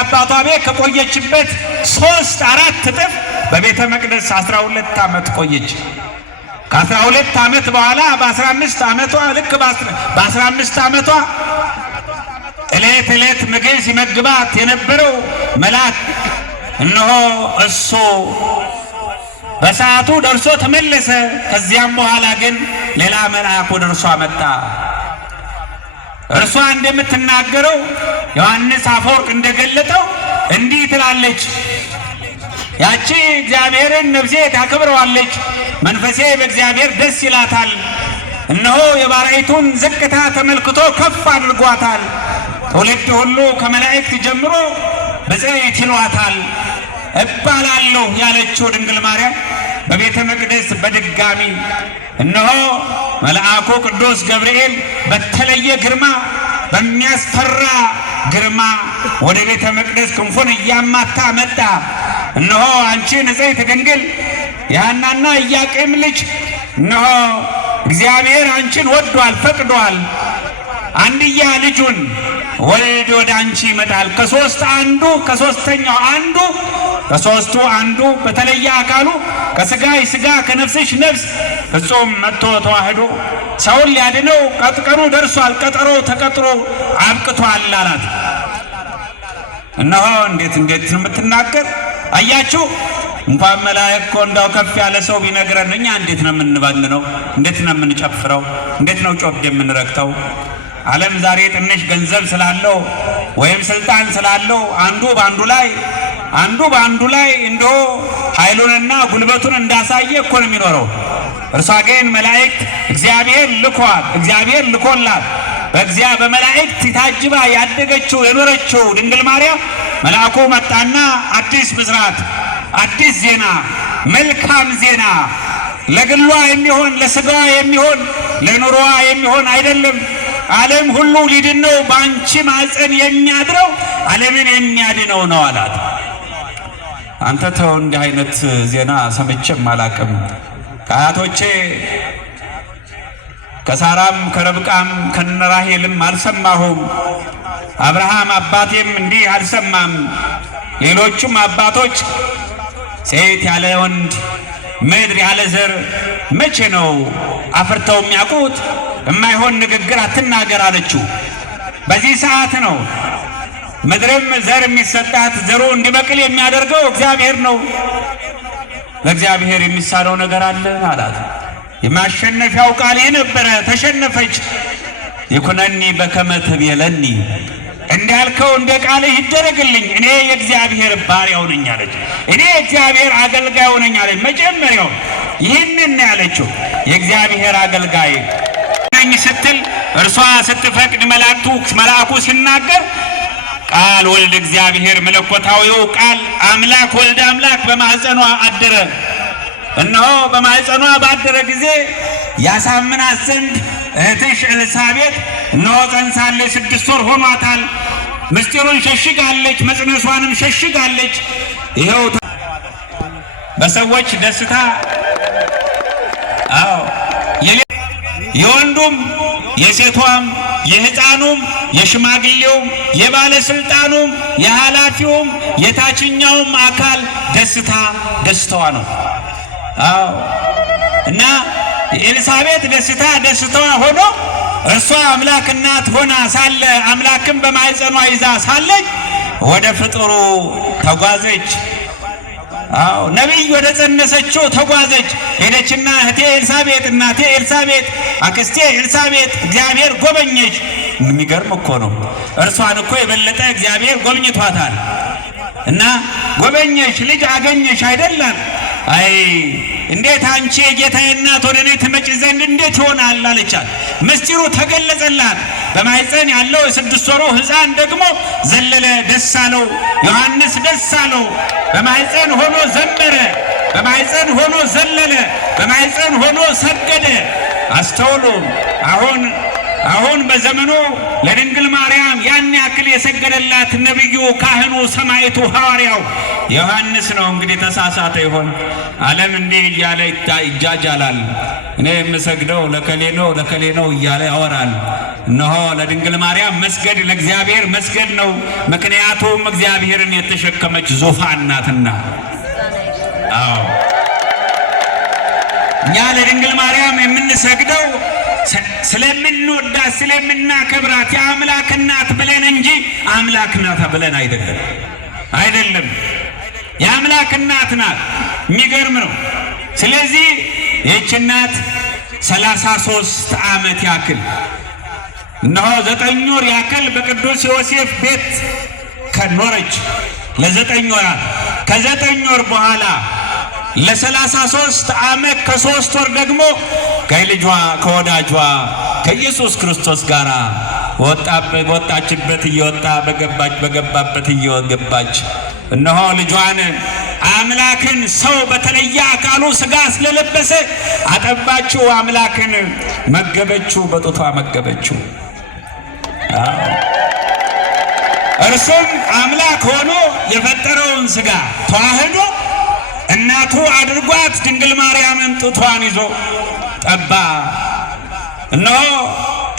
አባቷ ቤት ከቆየችበት 3-4 እጥፍ በቤተ መቅደስ 12 ዓመት ቆየች። ከ12 ዓመት በኋላ በ15 ዓመቷ ልክ በ15 ዓመቷ ዕለት ምግብ ሲመግባት የነበረው መልአክ እነሆ እሱ በሰዓቱ ደርሶ ተመለሰ። ከዚያም በኋላ ግን ሌላ መልአክ ወደ እርሷ መጣ። እርሷ እንደምትናገረው ዮሐንስ አፈወርቅ እንደገለጠው እንዲህ ትላለች። ያቺ እግዚአብሔርን ነፍሴ ታከብረዋለች፣ መንፈሴ በእግዚአብሔር ደስ ይላታል። እነሆ የባሪያይቱን ዝቅታ ተመልክቶ ከፍ አድርጓታል። ትውልድ ሁሉ ከመላእክት ጀምሮ ብፅዕት ይሏታል እባላለሁ ያለችው ድንግል ማርያም በቤተ መቅደስ በድጋሚ እነሆ መልአኩ ቅዱስ ገብርኤል በተለየ ግርማ በሚያስፈራ ግርማ ወደ ቤተ መቅደስ ክንፉን እያማታ መጣ። እነሆ አንቺ ንጽሕት ድንግል የሐናና ኢያቄም ልጅ እነሆ እግዚአብሔር አንቺን ወዷል ፈቅዷል። አንድያ ልጁን ወልድ ወደ አንቺ ይመጣል። ከሶስተኛው አንዱ ከሶስቱ አንዱ በተለየ አካሉ ከስጋይ ስጋ ከነፍስሽ ነፍስ ፍጹም መጥቶ ተዋህዶ ሰውን ሊያድነው ቀጠሮ ደርሷል። ቀጠሮ ተቀጥሮ አብቅቷል አላት። እነሆ እንዴት ነው የምትናገር? አያችሁ እንኳን መላእክት እኮ እንዳው ከፍ ያለ ሰው ቢነግረን እኛ እንዴት ነው የምንባንነው? እንዴት ነው የምንጨፍረው? እንዴት ነው ጮፍ የምንረግተው? ዓለም ዛሬ ትንሽ ገንዘብ ስላለው ወይም ስልጣን ስላለው አንዱ በአንዱ ላይ እንደው ኃይሉንና ጉልበቱን እንዳሳየ እኮ ነው የሚኖረው። እርሷ ግን መላእክት እግዚአብሔር ልኮላት በመላእክት ታጅባ ያደገችው የኖረችው ድንግል ማርያም መልአኩ መጣና አዲስ ብስራት፣ አዲስ ዜና፣ መልካም ዜና ለግሏ የሚሆን ለስጋዋ የሚሆን ለኑሮዋ የሚሆን አይደለም። ዓለም ሁሉ ሊድነው በአንቺ ማፀን የሚያድረው ዓለምን የሚያድነው ነው አላት። አንተ ተው እንዲህ አይነት ዜና ሰምቼም አላቅም። ከአያቶቼ ከሳራም ከረብቃም ከነራሄልም አልሰማሁም። አብርሃም አባቴም እንዲህ አልሰማም። ሌሎቹም አባቶች ሴት ያለ ወንድ ምድር ያለ ዘር መቼ ነው አፍርተው የሚያውቁት? የማይሆን ንግግር አትናገር አለችው። በዚህ ሰዓት ነው ምድርም ዘር የሚሰጣት ዘሩ እንዲበቅል የሚያደርገው እግዚአብሔር ነው። ለእግዚአብሔር የሚሳነው ነገር አለ አላት። የማሸነፊያው ቃል ነበረ። ተሸነፈች። ይኩነኒ በከመ ትቤለኒ እንዳልከው እንደ ቃልህ ይደረግልኝ፣ እኔ የእግዚአብሔር ባሪያው ነኝ አለች። እኔ የእግዚአብሔር አገልጋዩ ነኝ አለች። መጀመሪያው ይህንን ያለችው የእግዚአብሔር አገልጋይ ነኝ ስትል እርሷ ስትፈቅድ መልአኩ ሲናገር ቃል ወልድ እግዚአብሔር መለኮታዊው ቃል አምላክ ወልድ አምላክ በማህፀኗ አደረ። እነሆ በማህፀኗ ባደረ ጊዜ ያሳምናት ዘንድ እህትሽ ኤልሳቤጥ እነሆ ጸንሳለች፣ 6 ወር ሆኗታል። ምስጢሩን ሸሽጋለች፣ መጽነሷንም ሸሽጋለች። ይኸው በሰዎች ደስታ የወንዱም የሴቷም የሕፃኑም የሽማግሌውም የባለስልጣኑም የኃላፊውም የታችኛውም አካል ደስታዋ ነው። እና ኤልሳቤጥ ደስታዋ ሆኖ እርሷ አምላክ እናት ሆና ሳለ አምላክም በማህፀኗ ይዛ ሳለች ወደ ፍጥሩ ተጓዘች። ነቢይ ወደ ጸነሰችው ተጓዘች። ሄደችና እህቴ ኤልሳቤጥ፣ እናቴ ኤልሳቤጥ፣ አክስቴ ኤልሳቤጥ እግዚአብሔር ጎበኘች። የሚገርም እኮ ነው። እርሷን እኮ የበለጠ እግዚአብሔር ጎብኝቷታል። እና ጎበኘሽ፣ ልጅ አገኘሽ አይደለም? አይ እንዴት አንቺ የጌታዬ እናት ወደ እኔ ትመጪ ዘንድ እንዴት ይሆናል አለቻት። ምስጢሩ ተገለጸላት። በማህፀን ያለው የ6 ወሩ ሕፃን ደግሞ ዘለለ፣ ደስ አለው። ዮሐንስ ደስ አለው። በማህፀን ሆኖ ዘመረ፣ በማህፀን ሆኖ ዘለለ፣ በማህፀን ሆኖ ሰገደ። አስተውሉ። አሁን አሁን በዘመኑ ለድንግል ማርያም ያን ያክል የሰገደላት ነብዩ፣ ካህኑ፣ ሰማዕቱ፣ ሐዋርያው ዮሐንስ ነው። እንግዲህ ተሳሳተ ይሆን? ዓለም እንዲህ እያለ ይጃጃላል። እኔ የምሰግደው ለከሌ ነው እያለ ያወራል። እነሆ ለድንግል ማርያም መስገድ ለእግዚአብሔር መስገድ ነው። ምክንያቱም እግዚአብሔርን የተሸከመች ዙፋን ናትና። አዎ እኛ ለድንግል ማርያም የምንሰግደው ስለምንወዳት ስለምናከብራት የአምላክ እናት ብለን እንጂ አምላክ ናት ብለን አይደለም። የአምላክ እናት ናት። የሚገርም ነው። ስለዚህ ይህች እናት 33 ዓመት ያክል እነሆ 9 ወር ያክል በቅዱስ ዮሴፍ ቤት ከኖረች ለ9 ወራት። ከ9 ወር በኋላ ለ33 ዓመት ከ3 ወር ደግሞ ከልጇ ከወዳጇ ከኢየሱስ ክርስቶስ ጋር ወጣችበት እየወጣ በገባበት እየገባች እነሆ ልጇን አምላክን ሰው በተለየ አካሉ ሥጋ ስለለበሰ አጠባችው። አምላክን መገበችው፣ በጡቷ መገበችው። እርሱም አምላክ ሆኖ የፈጠረውን ሥጋ ተዋህዶ እናቱ አድርጓት ድንግል ማርያምን ጡቷን ይዞ ጠባ። እነሆ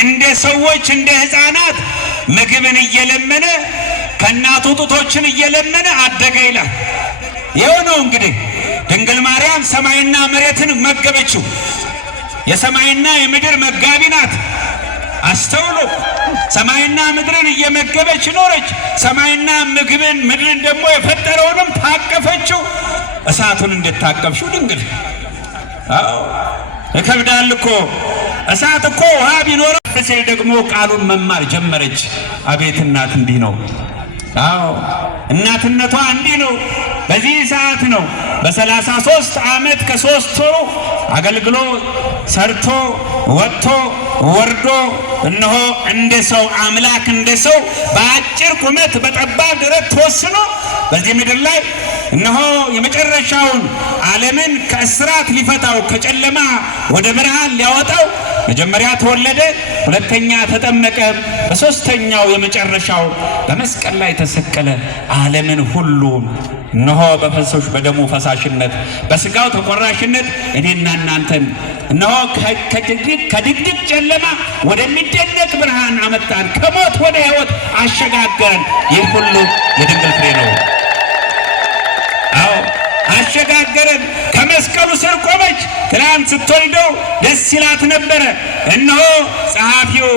እንደ ሰዎች እንደ ሕፃናት ምግብን እየለመነ ከእናቱ ጡቶችን እየለመነ አደገ ይላል። ይኸው ነው እንግዲህ ድንግል ማርያም ሰማይና መሬትን መገበችው። የሰማይና የምድር መጋቢ ናት። አስተውሉ። ሰማይና ምድርን እየመገበች ኖረች። ሰማይና ምድርን ደግሞ የፈጠረውንም ታቀፈችው። እሳቱን እንድታቀፍሽው ድንግል። አዎ ይከብዳል እኮ እሳት እኮ ውሃ ቢኖረው ሲል ደግሞ ቃሉን መማር ጀመረች። አቤት እናት እንዲህ ነው። አዎ እናትነቷ እንዲህ ነው። በዚህ ሰዓት ነው በ33 ዓመት ከ3 ወሩ አገልግሎ ሰርቶ ወጥቶ ወርዶ እነሆ እንደ ሰው አምላክ እንደ ሰው በአጭር ቁመት በጠባብ ደረት ተወስኖ በዚህ ምድር ላይ እነሆ የመጨረሻውን ዓለምን ከእስራት ሊፈታው ከጨለማ ወደ ብርሃን ሊያወጣው መጀመሪያ ተወለደ፣ ሁለተኛ ተጠመቀ፣ በሶስተኛው የመጨረሻው በመስቀል ላይ ተሰቀለ። ዓለምን ሁሉ እነሆ በፈሰሽ በደሙ ፈሳሽነት በስጋው ተቆራሽነት እኔና እናንተን እነሆ ከድቅድቅ ጨለማ ወደሚደነቅ ብርሃን አመጣን፣ ከሞት ወደ ሕይወት አሸጋገረን። ይህ ሁሉ የድንግል ፍሬ ነው። አዎ አሸጋገረን። ከመስቀሉ ስር ቆመች። ትናንት ስትወልደው ደስ ይላት ነበረ። እነሆ ጸሐፊው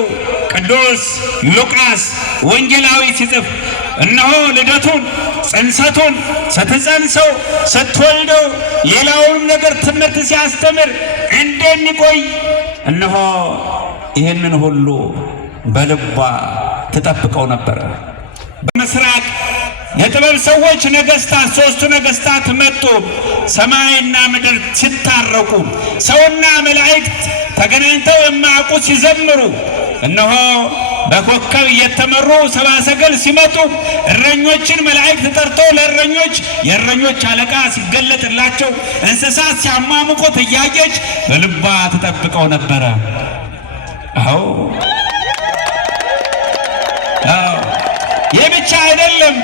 ቅዱስ ሉቃስ ወንጌላዊ ሲጽፍ እነሆ ልደቱን ጽንሰቱን ስትጸንሰው ስትወልደው ሌላውን ነገር ትምህርት ሲያስተምር እንደሚቆይ እነሆ ይህንን ሁሉ በልቧ ትጠብቀው ነበረ። በምስራቅ የጥበብ ሰዎች ነገስታት 3ቱ ነገስታት መጡ። ሰማይና ምድር ሲታረቁ ሰውና መላእክት ተገናኝተው የማያውቁ ሲዘምሩ እነሆ በኮከብ እየተመሩ ሰብአ ሰገል ሲመጡ እረኞችን መላእክት ጠርተው ለእረኞች የእረኞች አለቃ ሲገለጥላቸው እንስሳት ሲያማሙቁት እያየች በልቧ ትጠብቀው ነበረ። አዎ ይህ ብቻ አይደለም።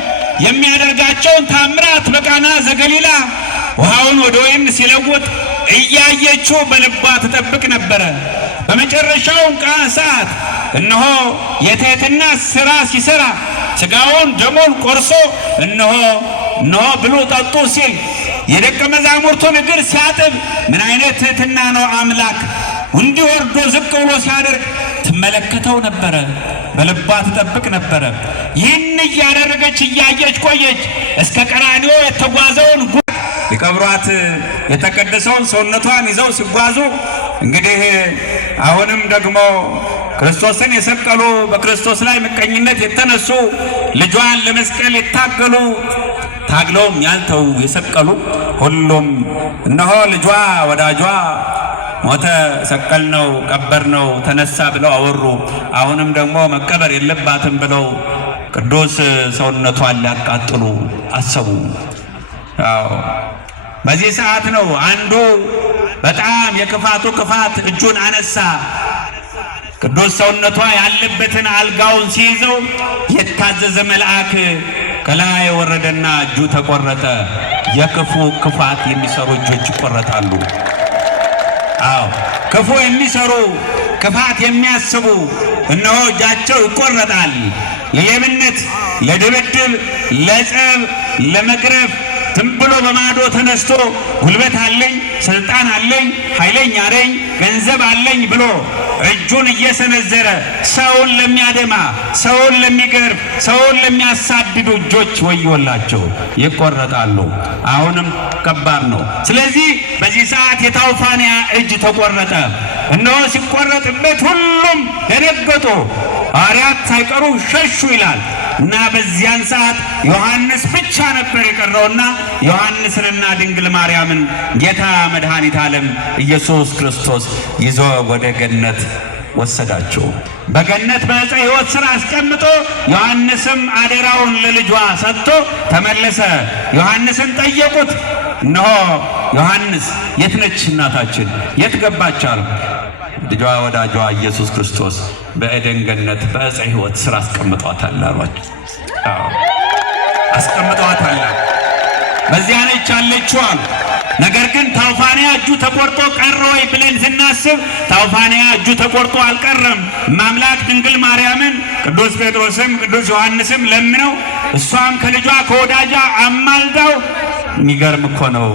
የሚያደርጋቸውን ታምራት በቃና ዘገሊላ ውሃውን ወደ ወይን ሲለውጥ እያየችው በልቧ ትጠብቅ ነበረ። በመጨረሻውን ሰዓት እነሆ የትሕትና ሥራ ሲሰራ ሥጋውን ደሙን ቆርሶ እነሆ ብሉ ጠጡ ሲል የደቀ መዛሙርቱን እግር ሲያጥብ ምን አይነት ትሕትና ነው! አምላክ እንዲህ ወርዶ ዝቅ ብሎ ሲያደርግ ትመለከተው ነበረ። በልቧ ትጠብቅ ነበረ። ይህን እያደረገች እያየች ቆየች። እስከ ቀራንዮ የተጓዘውን ሊቀብሯት የተቀደሰውን ሰውነቷን ይዘው ሲጓዙ እንግዲህ አሁንም ደግሞ ክርስቶስን የሰቀሉ በክርስቶስ ላይ ምቀኝነት የተነሱ ልጇን ለመስቀል የታገሉ ታግለውም ያልተው የሰቀሉ ሁሉም እነሆ ልጇ ወዳጇ ሞተ፣ ሰቀል ነው፣ ቀበር ነው፣ ተነሳ ብለው አወሩ። አሁንም ደግሞ መቀበር የለባትም ብለው ቅዱስ ሰውነቷን ሊያቃጥሉ አሰቡ። አዎ በዚህ ሰዓት ነው አንዱ በጣም የክፋቱ ክፋት እጁን አነሳ። ቅዱስ ሰውነቷ ያለበትን አልጋውን ሲይዘው የታዘዘ መልአክ ከላይ ወረደና እጁ ተቆረጠ። የክፉ ክፋት የሚሰሩ እጆች ይቆረጣሉ። አዎ ክፉ የሚሰሩ ክፋት የሚያስቡ እነሆ እጃቸው ይቆረጣል። ለሌብነት፣ ለድብድብ፣ ለጸብ፣ ለመግረፍ ዝም ብሎ በማዶ ተነስቶ ጉልበት አለኝ፣ ስልጣን አለኝ፣ ኃይለኛ ነኝ፣ ገንዘብ አለኝ ብሎ እጁን እየሰነዘረ ሰውን ለሚያደማ፣ ሰውን ለሚገርፍ፣ ሰውን ለሚያሳድዱ እጆች ወዮላቸው፣ ይቆረጣሉ። አሁንም ከባድ ነው። ስለዚህ በዚህ ሰዓት የታውፋንያ እጅ ተቆረጠ። እነሆ ሲቆረጥበት ሁሉም ደነገጡ፣ ሐዋርያት ሳይቀሩ ሸሹ ይላል እና በዚያን ሰዓት ዮሐንስ ብቻ ነበር የቀረውና ዮሐንስንና ድንግል ማርያምን ጌታ መድኃኒተ ዓለም ኢየሱስ ክርስቶስ ይዞ ወደ ገነት ወሰዳቸው። በገነት በዕፀ ሕይወት ስር አስቀምጦ ዮሐንስም አደራውን ለልጇ ሰጥቶ ተመለሰ። ዮሐንስን ጠየቁት። እነሆ ዮሐንስ የት ነች እናታችን? የት ገባች አሉ። ልጇ ወዳጇ ኢየሱስ ክርስቶስ በኤደን ገነት በዕፀ ሕይወት ስር አስቀምጧታል አሏቸው። አስቀምጧታል፣ በዚያ ነች አለችው አሉ። ነገር ግን ታውፋንያ እጁ ተቆርጦ ቀረ ወይ ብለን ስናስብ ታውፋንያ እጁ ተቆርጦ አልቀረም። ማምላክ ድንግል ማርያምን ቅዱስ ጴጥሮስም ቅዱስ ዮሐንስም ለምነው እሷም ከልጇ ከወዳጇ አማልዳው። የሚገርም እኮ ነው።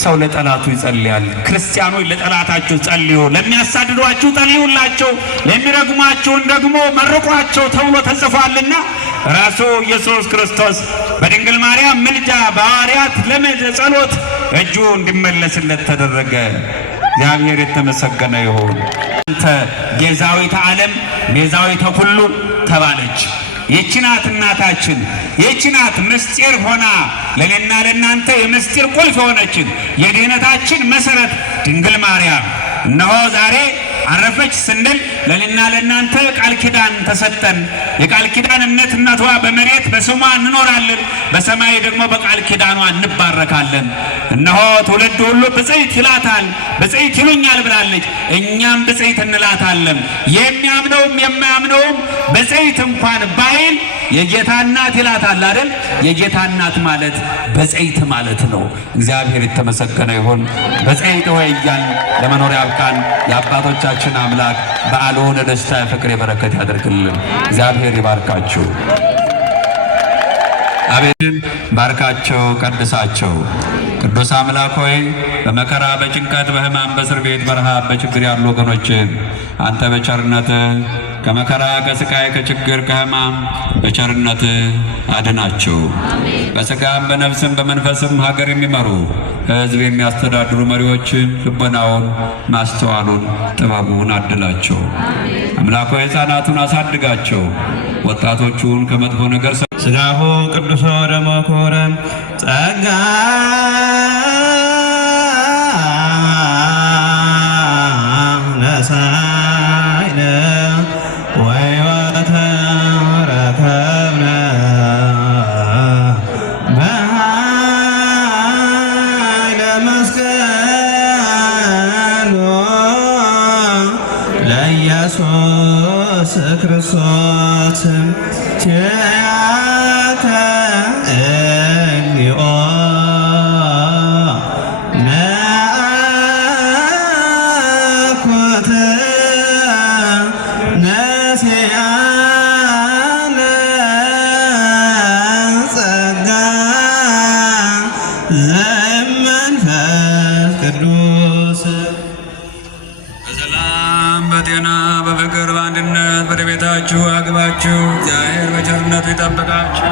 ሰው ለጠላቱ ይጸልያል። ክርስቲያኖች ለጠላታችሁ ጸልዩ፣ ለሚያሳድዷችሁ ጸልዩላቸው፣ ለሚረግሟችሁን ደግሞ መርቋቸው ተብሎ ተጽፏልና ራሱ ኢየሱስ ክርስቶስ በድንግል ማርያም ምልጃ በሐዋርያት ጸሎት እጁ እንዲመለስለት ተደረገ። እግዚአብሔር የተመሰገነ ይሁን። አንተ ቤዛዊተ ዓለም ቤዛዊተ ኩሉ ተባለች። የችናት እናታችን የችናት ምስጢር ሆና ለኔና ለናንተ የምስጢር ቁልፍ ሆነችን የድህነታችን መሰረት ድንግል ማርያም እነሆ ዛሬ አረፈች ስንል ለኔና ለናንተ ቃል ኪዳን ተሰጠን። የቃል ኪዳን እምነትነቷ በመሬት በስሟ እንኖራለን፣ በሰማይ ደግሞ በቃል ኪዳኗ እንባረካለን። እነሆ ትውልድ ሁሉ ብፅዕት ይላታል፣ ብፅዕት ይሉኛል ብላለች። እኛም ብፅዕት እንላታለን። የሚያምነውም የማያምነውም ብፅዕት እንኳን ባይል የጌታ እናት ይላታል አይደል? የጌታ እናት ማለት ብፅዕት ማለት ነው። እግዚአብሔር የተመሰገነ ይሁን። ብፅዕት ሆይ እያልን ለመኖር ያብቃን። የአባቶቻችን አምላክ በዓሉን ደስታ፣ ፍቅር፣ የበረከት ያደርግልን። እግዚአብሔር ይባርካችሁ። አቤትን ባርካቸው፣ ቀድሳቸው። ቅዱስ አምላክ ሆይ በመከራ በጭንቀት በሕማም በእስር ቤት በረሃብ በችግር ያሉ ወገኖችን አንተ በቸርነት ከመከራ ከስቃይ ከችግር ከሕማም በቸርነት አድናቸው። በሥጋም በነፍስም በመንፈስም ሀገር የሚመሩ ሕዝብ የሚያስተዳድሩ መሪዎችን ልቦናውን ማስተዋሉን ጥበቡን አድላቸው። አምላክ ሆይ ሕፃናቱን አሳድጋቸው። ወጣቶቹን ከመጥፎ ነገር ሥጋሁ ቅዱሶ ደሞ ኮረ ጸጋ ነሳይነ ወሕይወተ ረከብነ በኃይለ መስቀሉ ለኢየሱስ ክርስቶስ ቸያከ እግዚኦ ነአኩት ነሲአነ ጸጋ ዘመንፈስ ቅዱስ በሰላም በጤና በፍቅር በአንድነት ወደ ቤታችሁ አግባችሁ እግዚአብሔር በቸርነቱ ይጠብቃችሁ።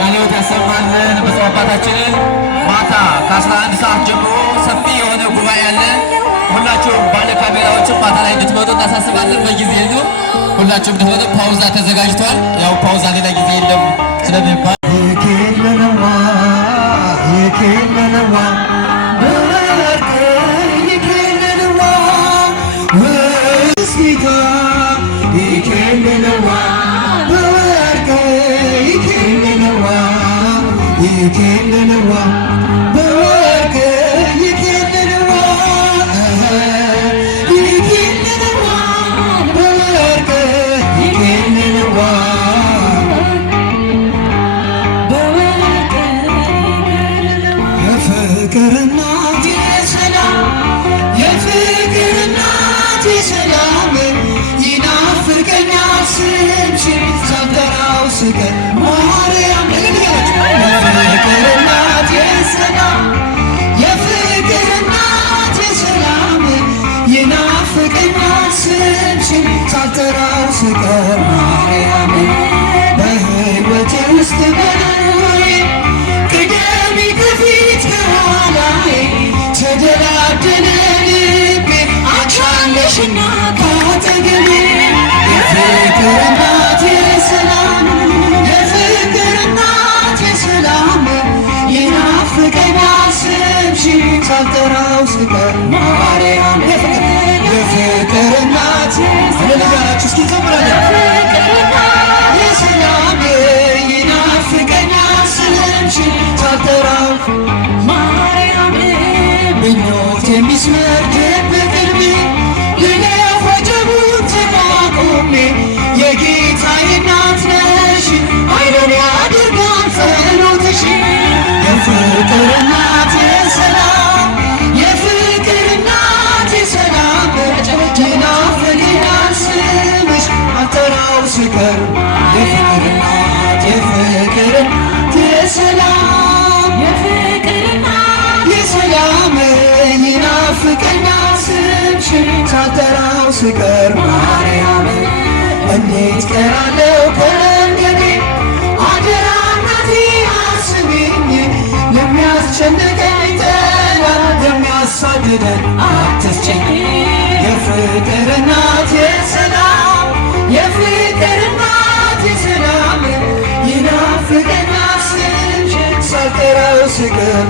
ቃልዎት ያሰማልን። ብፁዕ አባታችንን ማታ ከ11 ሰዓት ጀምሮ ሰፊ የሆነ ጉባኤ አለ። ሁላችሁም ባለ ካሜራዎችን ማታ ላይ እንድትመጡ እናሳስባለን። በጊዜ ነው ሁላችሁም እንድትመጡ። ፓውዛ ተዘጋጅቷል። ያው ፓውዛ ሌላ ጊዜ የለም ስለሚባል ጌታ ይኬልለዋ በወርቅ ይኬልለዋ ይኬልለዋ በወርቅ ይኬልለዋ ይኬልለዋ በወርቅ ይኬልለዋ የፍቅር እናት የሰላም የፍቅር እናት የሰላም ይናፍቀኛል ስምሽን ሳልጠራው ስቀር ማርያም የፍቅር እናት የሰላም የፍቅር እናት የሰላም ይናፍቀኛል ስምሽን ሳልጠራው ስቀር ማርያም በሕይወቴ ውስጥ በኑሮዬ ቅደሚ ከፊት ከኋላዬ ተደላደለ ልቤ አንቺ ካጠገቤ የፍቅር እናት የሰላም የፍቅር እናት የሰላም ይናፍቀኛል ስምሽን ሳልጠራው ስቀር ማርያም የፍቅር እናት ለነገራችሁ እስኪ ዘምራለን የሰላም ይናፍቀኛል ስምሽን ሳልጠራው ማርያም ምኞት የሚስመር ድብቅ ዕድሜ ልለፍ ወጀቡን ተቋቁሜ የጌታዬ እናት ነሽ ኃይልን ያድርጋል ጸሎትሽ የፍቅር እናት የሰላም የፍቅር እናት የሰላም ይናፍቀኛል ስምሽ አልጠራው ስቀር የፍቅር እናት የፍቅር የሰላም የፍቅር እናት የሰላም ይናፍቀኛል ስምሽን ሳልጠራው ስቀር ማርያም እንዴት ቀራለሁ ከእንግዴ አደራ እናቴ አስቢኝ ለሚያስጨንቀኝ ጠላት ለሚያሳድደን አትስጭኝ የፍቅር እናት የሰላም የፍቅር እናት የሰላም ይናፍቀኛል ስምሽን ሳልጠራው ስቀር